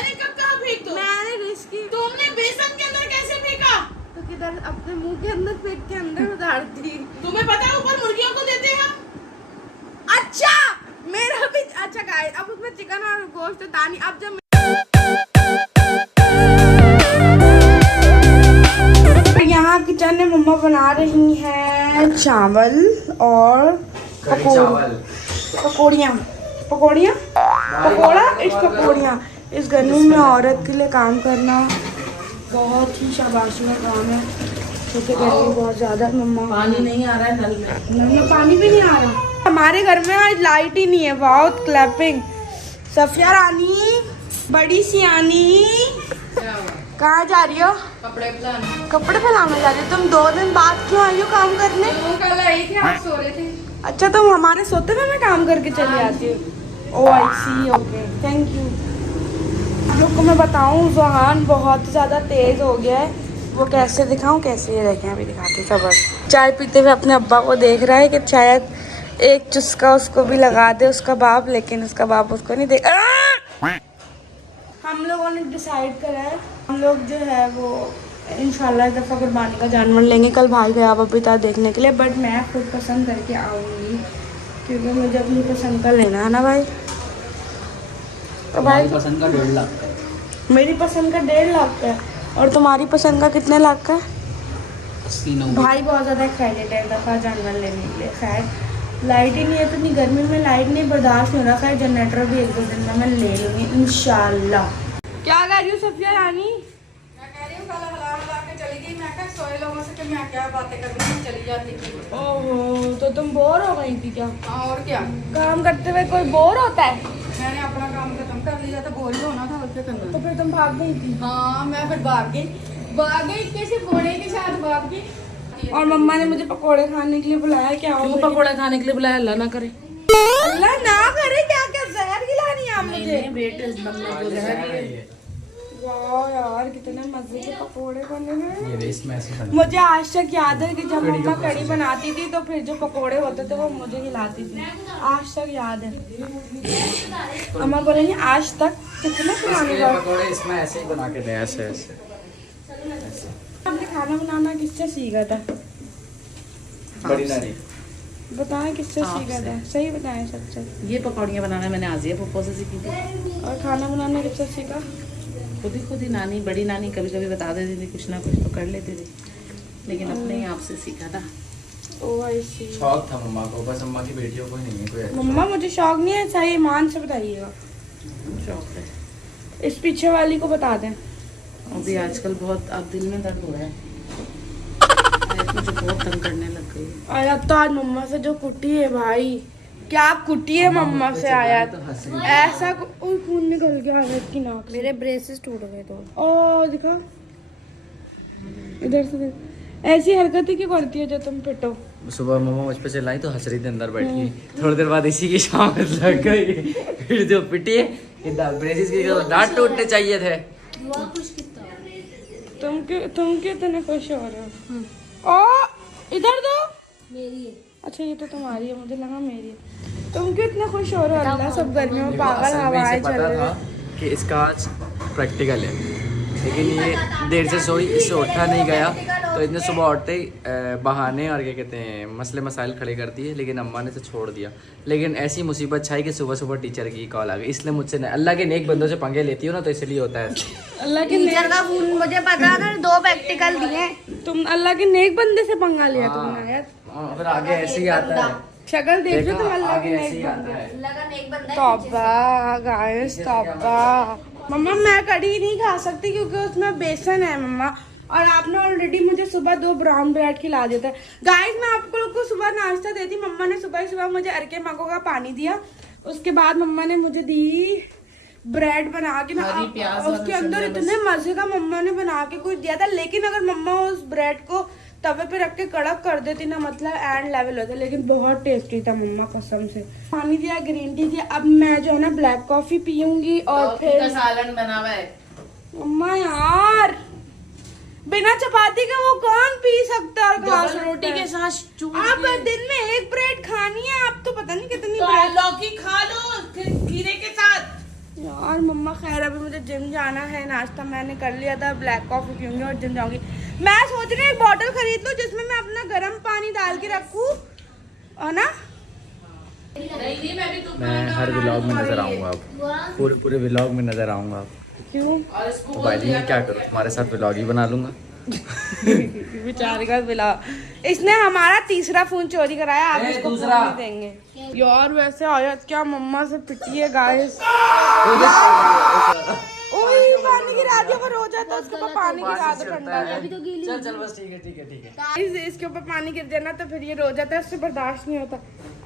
मैंने कब कहा फेंक दो? मैंने रिस्क की। तुमने बेसन के अंदर कैसे फेंका? तो किधर अपने मुंह के अंदर फेंक के अंदर उतार दी। तुम्हें पता है ऊपर मुर्गियों को देते हैं? अच्छा मेरा भी अच्छा गाइस, अब उसमें चिकन और गोश्त था नहीं। अब जब यहाँ किचन में मम्मा बना रही हैं चावल और पकौड़ियाँ इस गर्मी में औरत के लिए काम करना बहुत ही शाबाशी का काम है, क्योंकि गर्मी बहुत ज़्यादा है। मम्मा पानी नहीं आ रहा है नल में पानी भी नहीं आ रहा। हमारे घर में आज लाइट ही नहीं है। बहुत क्लैपिंग। सफिया रानी बड़ी सियानी कहाँ जा रही हो? कपड़े फैलाने जा रही हो? तुम 2 दिन बाद क्यों आई हो काम करने? कल आई थी, आप सो रहे थे। अच्छा तुम हमारे सोते में मैं काम करके चली आती हूँ। ओह आई सी, ओके थैंक यू। आप लोग को मैं बताऊँ ज़ुहान बहुत ज़्यादा तेज़ हो गया है। वो कैसे दिखाऊँ? कैसे ये देखें, अभी दिखाते सबर। चाय पीते हुए अपने अब्बा को देख रहा है कि शायद एक चुस्का उसको भी लगा दे उसका बाप, लेकिन उसका बाप उसको नहीं देख। हम लोगों ने डिसाइड करा है, हम लोग जो है वो इंशाल्लाह इस दफ़ा कुर्बानी का जानवर लेंगे। कल भाई गया बबीता देखने के लिए, बट मैं खुद पसंद करके आऊँगी, क्योंकि मुझे अपनी पसंद का लेना है ना भाई। तो भाई पसंद का 1.5 लाख का है। मेरी पसंद का 1.5 लाख का है, और तुम्हारी पसंद का कितने लाख का है? 80-90। भाई बहुत ज़्यादा एक्साइटेड है दफ़ा जानवर लेने के लिए। खैर लाइट ही नहीं है, तो इतनी गर्मी में लाइट नहीं बर्दाश्त नहीं हो रहा। खैर जनरेटर भी 1-2 दिन में मैं ले लूँगी इंशाल्लाह। क्या कह रही हूँ सफिया रानी? मैं कह रही हूँ कल हला के चली गई। मैं कहा सोए लोगों से मैं क्या बातें करनी, चली जाती थी। ओहो, तो तुम बोर हो गई थी क्या? हाँ और क्या, काम करते हुए कोई बोर होता है? मैंने अपना काम खत्म कर लिया था, बोर ही होना था, और क्या करना। तो फिर तुम भाग गई थी? हाँ मैं फिर भाग गई कैसे, घोड़े के साथ भाग गई। और मम्मा ने मुझे पकोड़े खाने के लिए बुलाया। क्या क्यों पकौड़े खाने के लिए बुलाया? अल्लाह ना करे। अल्लाह ना करे। क्या क्या जहर खिलानी है आप मुझे? ये वाह यार कितने मजे के पकोड़े बने हैं। वेस्ट में ऐसे करना। मुझे आज तक याद है कि जब मम्मा कढ़ी बनाती थी तो फिर जो पकोड़े होते थे वो मुझे खिलाती थी। आज तक याद है। अम्मा बोलेंगे आज तक कितने पुरानी इसके बात। पकौड़े इसमें ऐसे ही बना के दे, ऐसे आपने खाना बनाना किससे सीखा था? बड़ी नानी। बताएं किससे सीखा था? सही बताएं सच्चा। ये पकौड़ियाँ बनाना मैंने आजिया पप्पो से सीखी थी। और खाना बनाना किससे सीखा? खुद ही नानी, बड़ी नानी कभी कभी बता देती थी, कुछ ना कुछ तो कर लेती थी, लेकिन अपने ही आप से सीखा था। ओह आई सी। शौक था मम्मा को, बस अम्मा की बेटियों को ही नहीं है कोई ऐसा मम्मा मुझे शौक नहीं है, सही ईमान से बताइएगा। शौक है। इस पीछे वाली को बता दें। अभी आजकल बहुत अब दिल में दर्द हो रहा है, मुझे बहुत तंग करने लग गई। आया तो आज मम्मा से जो कुटी है भाई, क्या कुटी है मम्मा से। आया ऐसा खून निकल गया आयत की नाक से। मेरे ब्रेसेस टूट गए तो। ओ दिखा इधर से देख। ऐसी हरकतें क्यों करती है जो तुम पिटो? सुबह मम्मा मुझ पे चिल्लाई तो हंस रही थी अंदर बैठ के, थोड़ी देर बाद इसी की शाम लग गई। फिर जो पिटी ब्रेसिस की दांत टूटने चाहिए थे। तुम क्यों इतने खुश हो रहे हो? ओ इधर दो। मेरी है। अच्छा ये तो तुम्हारी है, मुझे लगा मेरी है। तुम क्यों इतने खुश हो रहे हो? अल्लाह सब गर्मियों में पागल हवाएं चल रही है। कि इसका आज प्रैक्टिकल है, लेकिन ये देर से सोई, इससे उठा नहीं गया, तो इसने सुबह उठते ही बहाने और क्या कहते हैं मसले मसाइल खड़े कर दिए, लेकिन अम्मा ने तो छोड़ दिया। लेकिन ऐसी मुसीबत छाई कि सुबह सुबह टीचर की कॉल आ गई। इसलिए मुझसे नहीं, अल्लाह के नेक बंदों से पंगे लेती हो ना, तो इसलिए होता है। अल्लाह के टीचर का फोन मुझे पता है, 2 प्रैक्टिकल दिए। तुम अल्लाह के नेक बंदे से पंगा लिया तुमने यार। फिर आगे ऐसे ही आता है, शक्ल देख लो तुम अल्लाह के आगे ऐसे नेक ही आता है। लगा एक बंदा तौबा गाइस तौबा। मम्मा मैं कढ़ी नहीं खा सकती क्योंकि उसमें बेसन है मम्मा, और आपने ऑलरेडी मुझे सुबह 2 ब्राउन ब्रेड खिला देता है। गाइस मैं आपको लोग को सुबह नाश्ता देती, मम्मा ने सुबह मुझे अरके मगों का पानी दिया, उसके बाद मम्मा ने मुझे दी ब्रेड बना के ना, उसके अंदर इतने मजे का मम्मा ने बना के कुछ दिया था। लेकिन अगर मम्मा उस ब्रेड को तवे पे रख के कड़क कर देती ना, मतलब एंड लेवल होता। लेकिन बहुत टेस्टी था मम्मा कसम से। पानी दिया, ग्रीन टी दिया। अब मैं जो है ना ब्लैक कॉफी पीऊंगी और फिर सालन बना हुआ है। मम्मा यार बिना चपाती के वो कौन पी सकता है? और घास रोटी के साथ आप दिन में 1 ब्रेड खानी है, आप तो पता नहीं कितनी तो लौकी खा लो खीरे के साथ। यार मम्मा खैर अभी मुझे जिम जाना है, नाश्ता मैंने कर लिया था, ब्लैक कॉफी पीऊंगी और जिम जाऊंगी। मैं सोच रही हूँ एक बॉटल खरीद लूँ जिसमें मैं अपना गर्म पानी डाल के रखूँ, है ना? मैं हर व्लॉग में नजर आऊंगा अब, पूरे व्लॉग में नजर आऊंगा अब। क्यों? तो भाई जी मैं क्या करूँ, तुम्हारे साथ व्लॉग ही बना लूंगा। बेचारे का बिला, इसने हमारा तीसरा फोन चोरी कराया, आप इसको फोन नहीं देंगे। यार वैसे आयत क्या मम्मा से पिटी है गाइस। ओए पानी गिरा दिया, वो रो जाता है उसके ऊपर पानी गिरा दो ठंडा। चल बस ठीक है। गाइस इसके ऊपर पानी गिर जाए ना तो फिर ये रो जाता है, उससे बर्दाश्त नहीं होता।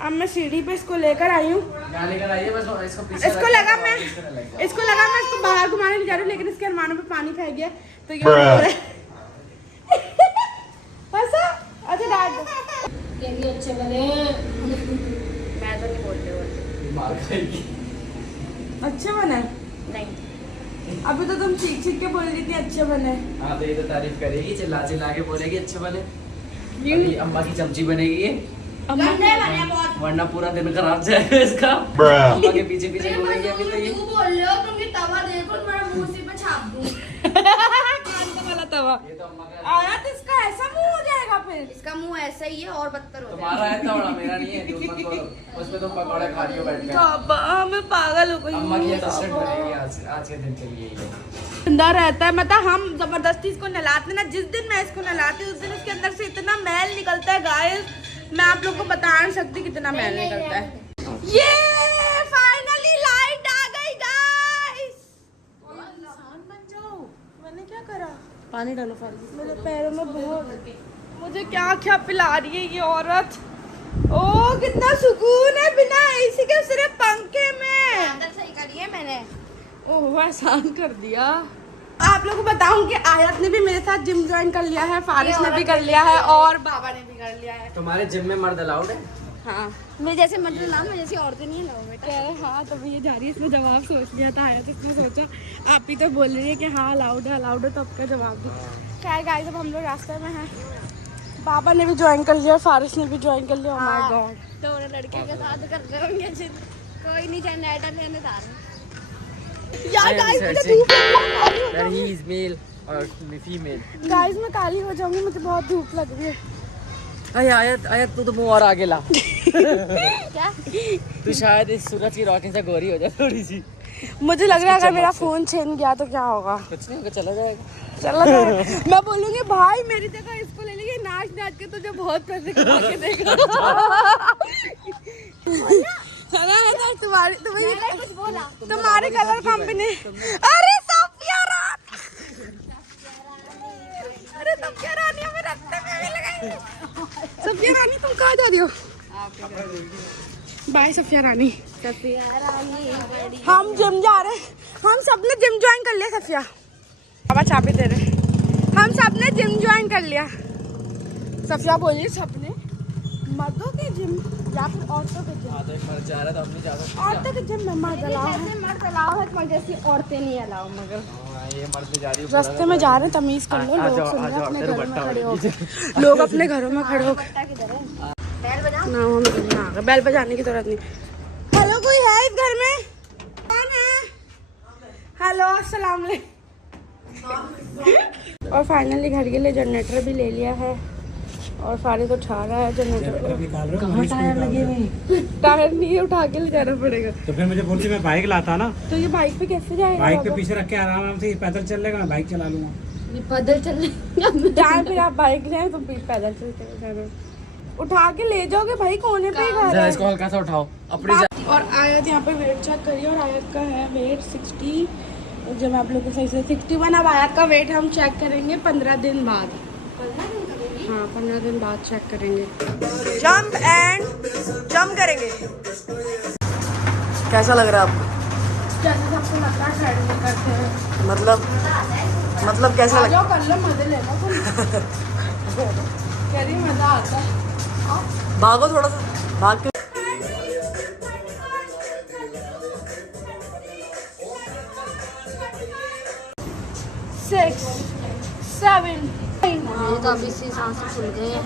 अब मैं सीढ़ी पे इसको लेकर आई हूँ, इसको लगा मैं इसको बाहर घुमाने ले जा रही हूँ, लेकिन इसके अरमानों पे पानी फेंक गया तो ये ऐसा। अच्छा डांट अच्छे बने, मैं तो नहीं बोलते अच्छे बने नहीं। अभी तो तुम सीख के बोल रही थी अच्छे बने। हाँ तो ये तो तारीफ करेगी, चिल्ला के बोलेगी अच्छे बने। अभी अम्मा की चमची बनेगी ये, वरना पूरा दिन खराब जाएगा इसका। अम्मा के पीछे बोलेगी अभी तो ये। बोल रहे हो तुम, तवा देखो तुम्हारा मुंह से पे छाप दूं। वाला तवा ये तो अम्मा का, आया तो इसका ऐसा मुंह हो जाएगा फिर। इसका मुंह ऐसा ही है और बदतर हो तुम्हारा है तवड़ा, मेरा नहीं है। तुम मत बोलो, उसमें तुम पकौड़े खा रही हो बैठ के। बाबा मैं पागल हो गई। अम्मा की असिस्टेंट बनेगी आज के दिन के लिए ये। गंदा रहता है, मतलब हम जबरदस्ती इसको नहलाते ना, जिस दिन मैं इसको नहलाती उस दिन इसके अंदर से इतना मैल निकलता है गाइस, मैं आप लोग को बता नहीं सकती कितना मैल निकलता है। ये फाइनली लाइट आ गई गाइस। इंसान बन जाओ। मैंने क्या करा? पानी डालो फालतू। मेरे पैरों में बहुत, मुझे क्या क्या पिला रही है ये औरत। ओ कितना सुकून है बिना एसी के, सिर्फ पंखे में। आदत सही करी है मैंने। ओह आसान कर दिया। आप लोगों को बताऊं कि आयत ने भी मेरे साथ जिम ज्वाइन कर लिया है, फारिस ने भी कर लिया है और बाबा ने भी कर लिया है। तुम्हारे जिम में मर्द अलाउड है? हाँ मेरे जैसे मतलब ना, मेरे जैसी औरतें नहीं है ना बेटा। कह रहे हाँ, तभी ये जा रही है, इसने जवाब सोच लिया था आयत, इसने सोचा आप ही तो बोल रही है कि हाँ अलाउड है तो आपका जवाब दो। खैर गाइस अब हम लोग रास्ते में हैं, बाबा ने भी ज्वाइन कर लिया, फारिस ने भी ज्वाइन कर लिया। ओह माय गॉड, दोनों लड़के के साथ कर रहे होंगे जिद। कोई नहीं जनरेटर लेने जा रहे। यार गाइस मुझे धूप That he is male or female. Guys मैं काली हो जाऊंगी, मुझे बहुत धूप लग रही है। आयत तू तो मुंह और आगे ला। क्या? तू शायद इस सूरज की रोशनी से गोरी हो जाए थोड़ी सी। मुझे लग रहा है अगर मेरा फोन छीन गया तो क्या होगा? कुछ नहीं होगा, चला जाएगा। चलो मैं बोलूंगी भाई मेरी जगह इसको ले लीजिए, नाच के तुझे बहुत पैसे कमा के देगा। तुम्हारी कलर कंपनी। अरे सफिया रानी हमें रास्ते में भी लगाई। सफिया रानी तुम कहाँ जा रही हो? बाय सफिया रानी। हम जिम जा रहे हैं, हम सबने जिम ज्वाइन कर लिया। सफिया बाबा चाबी दे रहे, हम सबने जिम ज्वाइन कर लिया। सफिया बोलिए सबने, मर्दों के जिम या फिर औरतों के जिम? मर्द जा रहा था, अपनी जा सकती औरतों के जिम में मर्द अलाउ है, मर्द अलाउ है, तुम्हारी जैसी औरतें नहीं अलाउ। मगर ये मर्द पे जा रही है। रास्ते में जा रहे हैं, तमीज कर लो, लोग सुन रहे हैं, अपने घरों में खड़े हो, लोग अपने घरों में खड़े हो। बैल बजाओ ना हम बैल बजाने की जरूरत नहीं। हेलो कोई है इस घर में? कौन है? हेलो अस्सलाम वालेकुम। और फाइनली घर के लिए जनरेटर भी ले लिया है और फारिस उठा रहा है जनरेटर को। कहाँ टायर लगे हुए? टायर नहीं उठा के ले जाना पड़ेगा। तो फिर मुझे बोलती मैं बाइक लाता ना, तो ये बाइक पे कैसे जाएगा? बाइक पे पीछे रख के आराम से पैदल चल लेगा, मैं बाइक चला लूंगा। पैदल चल रहे जहाँ फिर आप बाइक ले तो पैदल चलते जाना, उठा के ले जाओगे भाई, कोने पे घर है। इसको हल्का सा उठाओ अपनी और आयत यहाँ पे वेट चेक करिए और आयत का है वेट 60, जब आप लोग को सही से 61। अब आयत का वेट हम चेक करेंगे 15 दिन बाद। हाँ 15 दिन बाद चेक करेंगे, जंप एंड जंप करेंगे। कैसा लग रहा है आपको? जैसे सबसे लगता है ट्रेडमिल करते हैं, मतलब कैसा लग जाओ कर लो, मजे लेना तुम। कह रही मजा आता है। भागो थोड़ा सा, भाग के। Six, 7, 9, मेरी तो अभी से सांस खुल गई है।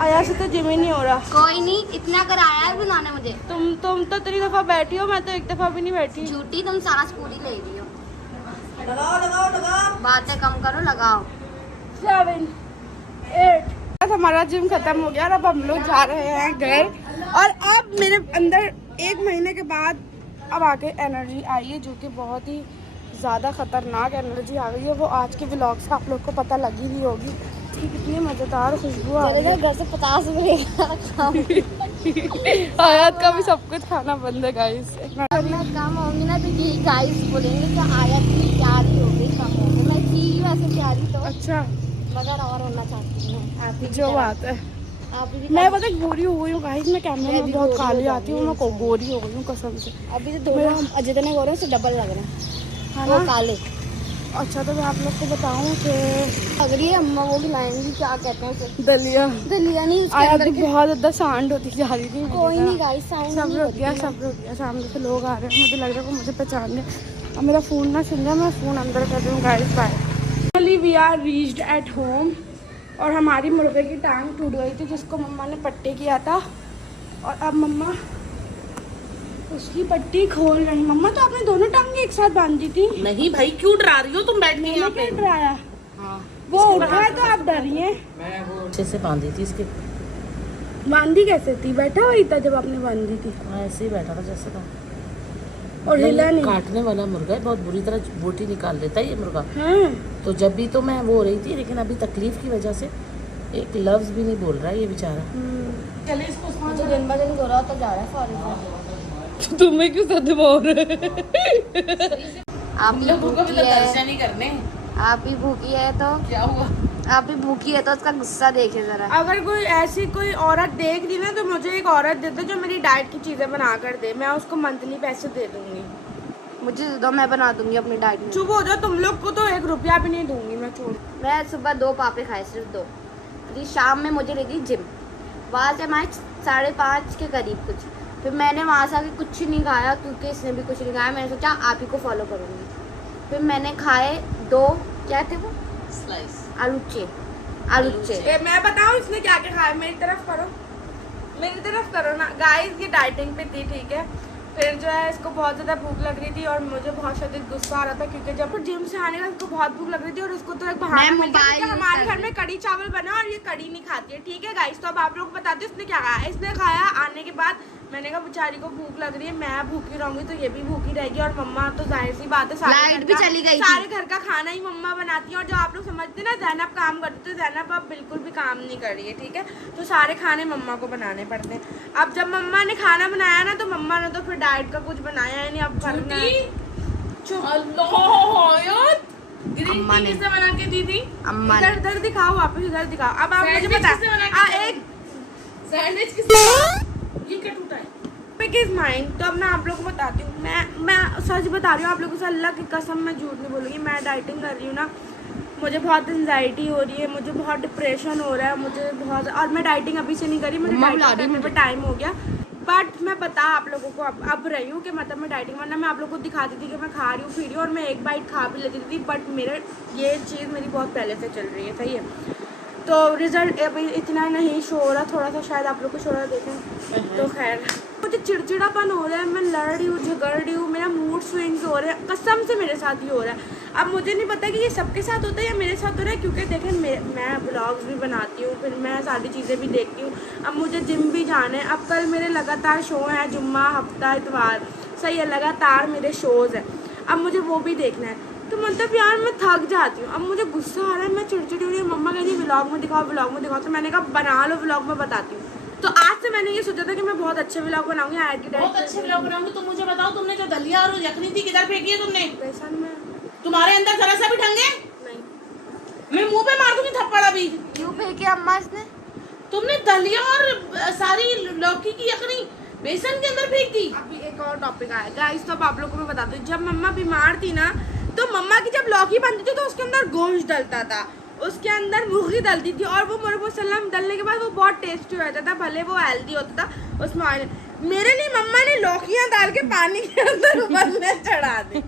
आया से तो जिम ही नहीं हो रहा। कोई नहीं, इतना कराया है बनाने मुझे। तुम तो इतनी दफा बैठी हो, मैं तो एक दफा भी नहीं बैठी। झूठी, तुम सांस पूरी ले रही हो। लगाओ बातें कम करो, लगाओ। 7 8 हमारा जिम खत्म हो गया और अब हम लोग जा रहे हैं घर। और अब मेरे अंदर 1 महीने के बाद अब आके एनर्जी आई है, जो कि बहुत ही ज़्यादा ख़तरनाक एनर्जी आ गई है। वो आज के व्लॉग से आप लोग को पता लगी ही होगी कि कितनी मज़ेदार खुशबू आ रही है। घर से 50 मिलेगा। आयत का भी सब कुछ खाना बंद है गाइस। कम होंगी ना तो गाइस बोलेंगे कि आयत की प्यारी हो गई, कम हो गई। मैं थी वैसे प्यारी तो, अच्छा, मगर और होना चाहती हूँ। आप ही जो बात है। आप भी मैं पता गोरी हो गई हूँ गाइस, मैं कैमरे में बहुत काली आती हूँ, मैं गोरी हो गई हूँ कसम से। अभी तो दोनों जितने गोरे हैं उससे डबल लग रहे हैं। है वो ना? काले अच्छा, तो मैं आप लोग को बताऊँ कि लग रही है। अम्मा वो खिलाएंगी, क्या कहते हैं उसे, दलिया। दलिया नहीं, उसके आया अंदर तो के- बहुत ज़्यादा सांड होती जा रही थी। कोई नहीं गाइस, साउंड सब नहीं रुक होती गया, है। सब रुक गया। सामने से लोग आ रहे हैं, मुझे लग रहा है वो मुझे पहचान रहे। अब मेरा फ़ोन ना सुन रहा, मैं फ़ोन अंदर कर रही हूँ guys. Bye. Finally we are reached at home और हमारी मुर्गे की टांग टूट गई थी, जिसको मम्मा ने पट्टी किया था। और अब मम्मा उसकी पट्टी खोल रही। मम्मा, तो आपने दोनों टांगें एक साथ बांधी थी? नहीं भाई, क्यों डरा रही हो तुम बैठ के मैंने यहाँ पे? क्यों डराया? हाँ, वो उठ रहा है तो आप डरिए। अच्छे से बांधी थी इसके। बांधी कैसे थी? बैठा हुई था जब आपने बांधी थी हाँ, ऐसे ही बैठा था जैसे था। और हिला नहीं। काटने वाला मुर्गा है, बहुत बुरी तरह बोटी निकाल लेता है ये मुर्गा। हाँ, तो जब भी तो मैं वो हो रही थी, लेकिन अभी तकलीफ की वजह से एक लफ्ज भी नहीं बोल रहा है ये बेचारा। चले इसको मुझे दिन ब दिन गोरा होता जा रहा है फौरन। तुम्हें क्यों सदमा हो रहा है? आप ही भूखी है, दर्शन ही करने। आप ही भूखी है तो क्या हुआ? आप ही भूखी है तो उसका गुस्सा देखे जरा। अगर कोई ऐसी कोई औरत देख ली ना, तो मुझे एक औरत दे दो जो मेरी डाइट की चीजें बना कर दे, मैं उसको मंथली पैसे दे दूंगी। मुझे दो, मैं बना दूंगी अपनी डाइट में। चुप हो जाओ, तुम लोग को तो 1 रुपया भी नहीं दूंगी मैं। छोड़। मैं सुबह 2 पापे खाए, सिर्फ 2। फिर शाम में मुझे लेती जिम, वहाँ से हमारे 5:30 के करीब कुछ। फिर मैंने वहाँ से आके कुछ नहीं खाया, क्योंकि इसने भी कुछ नहीं खाया। मैंने सोचा आप ही को फॉलो करूँगी। फिर मैंने खाए 2, क्या थे वो, स्लाइस आलूचे। मैं बताऊँ इसने क्या क्या खाया? मेरी तरफ करो, मेरी तरफ करो ना गाइस। ये डाइटिंग पे थी, ठीक है। फिर जो है इसको बहुत ज़्यादा भूख लग रही थी और मुझे बहुत शदीद गुस्सा आ रहा था, क्योंकि जब जिम से आने का इसको बहुत भूख लग रही थी और उसको तो एक बहाना मिल गया कि हमारे घर में कड़ी चावल बना और ये कड़ी नहीं खाती है, ठीक है गाइस। तो अब आप लोग को बताते हैं इसने क्या खाया। इसने खाया आने के बाद, मैंने कहा बेचारी को भूख लग रही है, मैं भूखी रहूंगी तो ये भी भूखी रहेगी। और मम्मा तो जाहिर सी बात है, लाइट भी चली गई थी। सारे घर का खाना ही मम्मा बनाती है। और जो आप लोग समझते हैं ना जैनब काम करती, तो जैनब अब बिल्कुल भी काम नहीं कर रही है, ठीक है। तो सारे खाने मम्मा को बनाने पड़ते हैं। अब जब मम्मा ने खाना बनाया ना, तो मम्मा ने तो फिर डाइट का कुछ बनाया ही नहीं। अब करना है। अम्मा ने बना के दी थी अम्मा ने इधर इधर दिखाओ, वापस इधर दिखाओ। अब आप मुझे सैंडविच बता, किसने बना के एक सैंडविच किसने? ये क्या टूटा है? पिक इज माइंड। तो अब मैं आप लोगों को बताती हूँ, मैं सच बता रही हूँ आप लोगों से, अल्लाह की कसम मैं झूठ नहीं बोलूँगी। मैं डाइटिंग कर रही हूँ ना, मुझे बहुत एंजाइटी हो रही है, मुझे बहुत डिप्रेशन हो रहा है, मुझे बहुत। और मैं डाइटिंग अभी से नहीं करी, मुझे डाइटिंग करने पर टाइम हो गया। बट मैं बता आप लोगों को अब रही हूँ कि मतलब मैं डाइटिंग, वरना मैं आप लोगों को दिखाती थी कि मैं खा रही हूँ, पी रही हूँ और मैं एक बाइट खा भी लेती थी। बट मेरे ये चीज़ मेरी बहुत पहले से चल रही है, सही है। तो रिजल्ट अभी इतना नहीं शो हो रहा, थोड़ा सा शायद आप लोग को शो रहा देखें तो खैर। मुझे चिड़चिड़ापन हो रहा है, मैं लड़ रही हूँ, झगड़ रही हूँ, मेरा मूड स्विंग्स हो रहे हैं, कसम से मेरे साथ ही हो रहा है। अब मुझे नहीं पता कि ये सबके साथ होता है या मेरे साथ हो रहा है, क्योंकि देखें मैं ब्लॉग्स भी बनाती हूँ, फिर मैं सारी चीज़ें भी देखती हूँ। अब मुझे जिम भी जाना है। अब कल मेरे लगातार शो हैं, जुम्मा, हफ्ता, इतवार, सही है, लगातार मेरे शोज़ हैं। अब मुझे वो भी देखना है। तो मतलब यार मैं थक जाती हूँ। अब मुझे गुस्सा आ रहा है, मैं चिड़चिड़ी हो रही हूँ। मम्मा कहती है व्लॉग में दिखाओ, व्लॉग में दिखाओ। तो मैंने कहा बना लो, व्लॉग में बताती हूँ। तो आज से मैंने ये सोचा था कि मैं बहुत अच्छे व्लॉग बनाऊंगी। बहुत अच्छे व्लॉग बनाऊंगी। तुम मुझे बताओ, तुमने जो दलिया और यखनी थी किधर फेंकी है तुमने? बेसन में तुम्हारे अंदर जरा सा भी ढंग है? नहीं। मैं मुंह पे मार दूंगी थप्पड़ अभी। क्यों फेंके अम्मा इसने? तुमने दलिया और सारी लौकी की यखनी बेसन के अंदर फेंक दी। अभी एक और टॉपिक आया गाइस, तो अब आप लोगों को मैं बताती हूँ। जब मम्मा बीमार थी ना, तो मम्मा की जब लौकी बनती थी तो उसके अंदर गोश्त डलता था, उसके अंदर मुर्गी डलती थी, और वो मुर्ग सलाम डलने के बाद वो बहुत टेस्टी हो जाता था, भले वो हेल्दी होता था। उसमें ऑयल, मेरे लिए मम्मा ने लौकियां डाल के पानी के अंदर उबलने चढ़ा दी,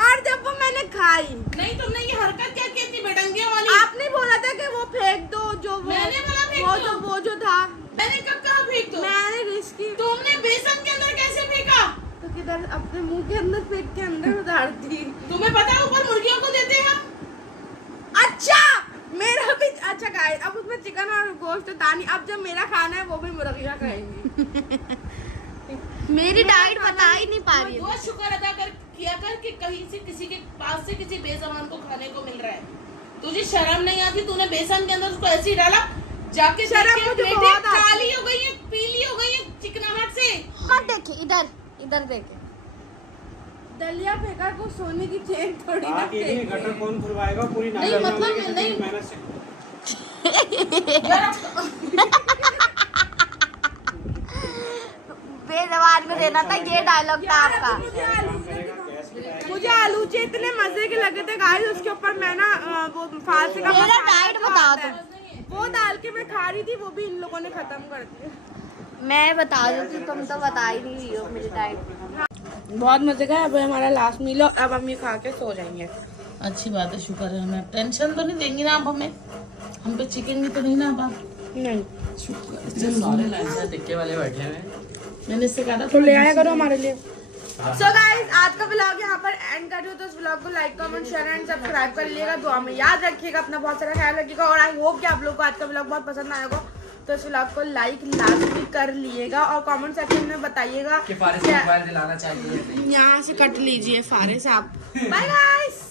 और जब वो मैंने खाई। नहीं तुमने ये हरकत क्या की थी बेडंगे वाली? आपने बोला था कि वो फेंक दो, जो वो मैंने बोला फेंक वो दो। वो जो था, मैंने कब कहा फेंक दो? मैंने रिस्क की। तुमने बेसन के अंदर कैसे फेंका? तो किधर अपने मुंह के अंदर फेंक के अंदर उतार दी। तुम्हें पता है ऊपर मुर्गियों को देते हैं हम? अच्छा मेरा भी अच्छा गाइस, अब उसमें चिकन और गोश्त तो था नहीं, अब जब मेरा खाना है वो भी मुर्गियां खाएंगी। मेरी डाइट बता ही नहीं पा रही है। बहुत शुक्र अदा किया कर कि कहीं से किसी के पास से किसी बेज़बान को खाने को मिल रहा है। तुझे शर्म नहीं आती? तूने बेसन के अंदर उसको ऐसे ही डाला, जाके शर्म देख के मुझे प्लेटें बहुत आती है। काली हो गई है, पीली हो गई है चिकनाहट से। कब देखे इधर इधर देखे। दलिया फेंका को सोने की चेन थोड़ी ना बात ये नहीं है, फेंके। गटर कौन खुलवाएगा पूरी नहीं, नाली मतलब बनाने के नहीं। कितनी मेहनत से। बेजबान को देना था, ये डायलॉग था आपका। मुझे आलू चे इतने मजे के लगे थे गाइस, उसके ऊपर मैं ना वो फालतू का मेरा मसाला डाइट जो बता आता है, वो डाल के मैं खा रही थी, वो भी इन लोगों ने खत्म कर दिया। मैं बता दूँ, तुम तो बता ही नहीं रही हो मेरी डाइट। बहुत मजे का है। अब हमारा लास्ट मील, अब हम ये खा के सो जाएंगे। अच्छी बात है, शुक्र है। हमें टेंशन तो नहीं देंगी ना आप हमें? हम पे चिकन भी तो नहीं ना अब आप? नहीं सारे लाइन से टिक्के वाले बैठे हुए हैं। मैंने इससे कहा था तो ले आया करो हमारे लिए। सो गाइस आज का व्लॉग यहाँ पर एंड कर दूँ, तो इस व्लॉग को like comment share and subscribe कर लीजिएगा। दुआ में याद रखिएगा, अपना बहुत सारा ख्याल रखिएगा, और आई होप कि आप लोग को आज का व्लॉग बहुत पसंद आएगा। तो इस व्लॉग को लाइक लाजमी कर लिएगा और कमेंट सेक्शन में बताइएगा कि फारिस को मोबाइल दिलाना चाहिए। यहाँ से कट लीजिए फारे से आप। Bye guys.